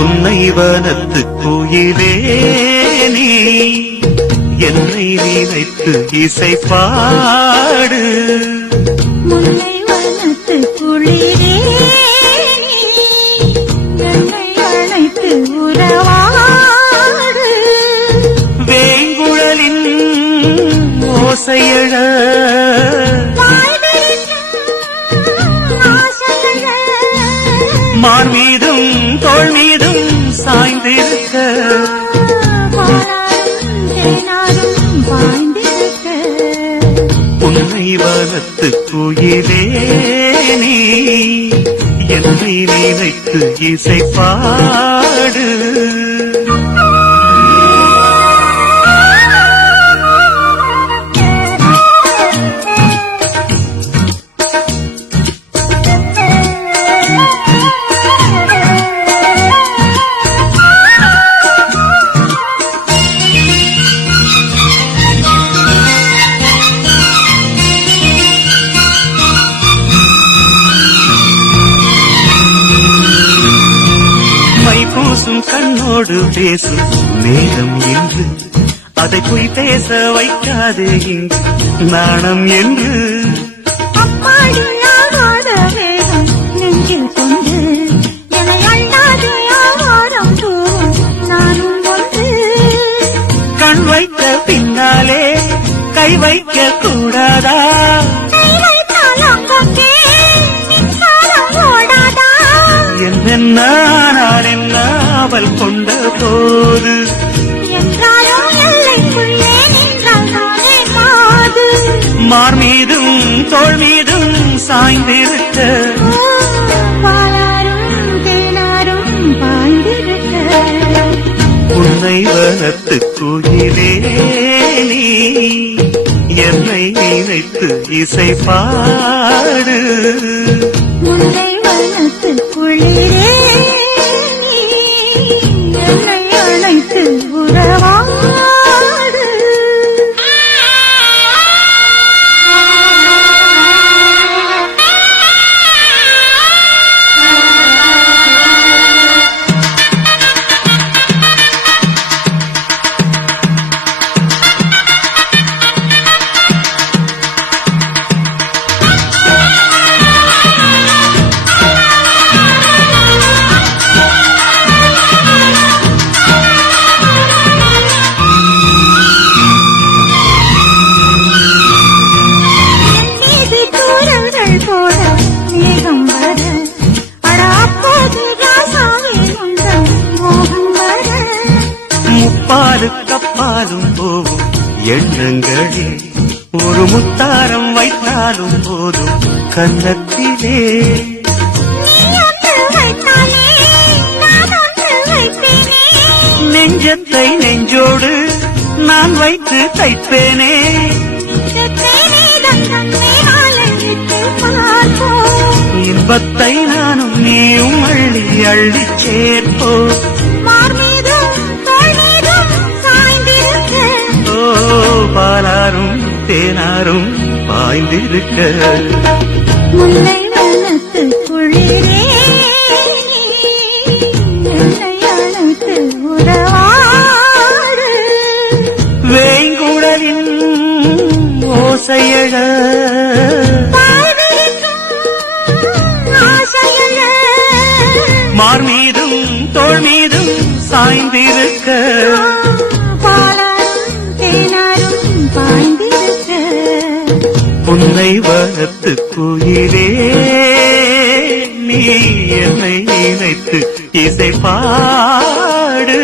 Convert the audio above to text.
உன்னை வனத்து கோயிலே நீ என்னை நினைத்து இசை பாடு. முல்லை வனத்து குளிரே என்னை அழைத்து உறவாடு. வேங்குழலின் ஓசையழ மார் மீதும் தோள் மீதும் சாய்ந்திருக்க உன்னை வனத்து கோயிலே நீ என்னை நினைத்து இசை பாடு. பூசும் கண்ணோடு பேசும் நேரம் என்று அதை போய் பேச வைக்காது இங்கு நாணம் என்று. அம்மாடியாகாத வேகம் நெஞ்சில் கொண்டு என்னை அண்டாது ஆவாரம் தூவும் நானும் ஒன்று. கண் வைத்த பின்னாலே கை வைக்க கூடாதா? கை வைத்தால் அங்கே மின்சாரம் ஓடாதா? என்ன என்ன அவள் கொண்ட போது என்றாலும் எல்லைக்குள்ளே நின்றால் நானே மாது. மார் மீதும் தோள் மீதும் சாய்ந்திருக்க பாலாரும் தேனாரும் பாய்ந்திருக்க உன்னை வனத்து கோயிலே நீ என்னை நினைத்து இசை பாடு. முல்லை வனத்து குளிரே என்னை அழைத்து உறவாடு. முப்பாலு கப்பாலும் போவும் எண்ணங்களே ஒரு முத்தாரம் வைத்தாலும் போதும் கன்னத்திலே. நெஞ்சத்தை நெஞ்சோடு நான் வைத்து தைப்பேனே. இன்பத்தை நானும் நீயும் அள்ளி அள்ளி சேர்ப்போ. ஓ பாலாரும் தேனாரும் பாய்ந்திருக்க முல்லை வனத்து குளிரே என்னை அழைத்து உறவாடு. வேங்குழலின் ஓசையழ மார் மீதும் தோள் மீதும் சாய்ந்திருக்க உன்னை வனத்து கோயிலே நீ என்னை நினைத்து இசை பாடு.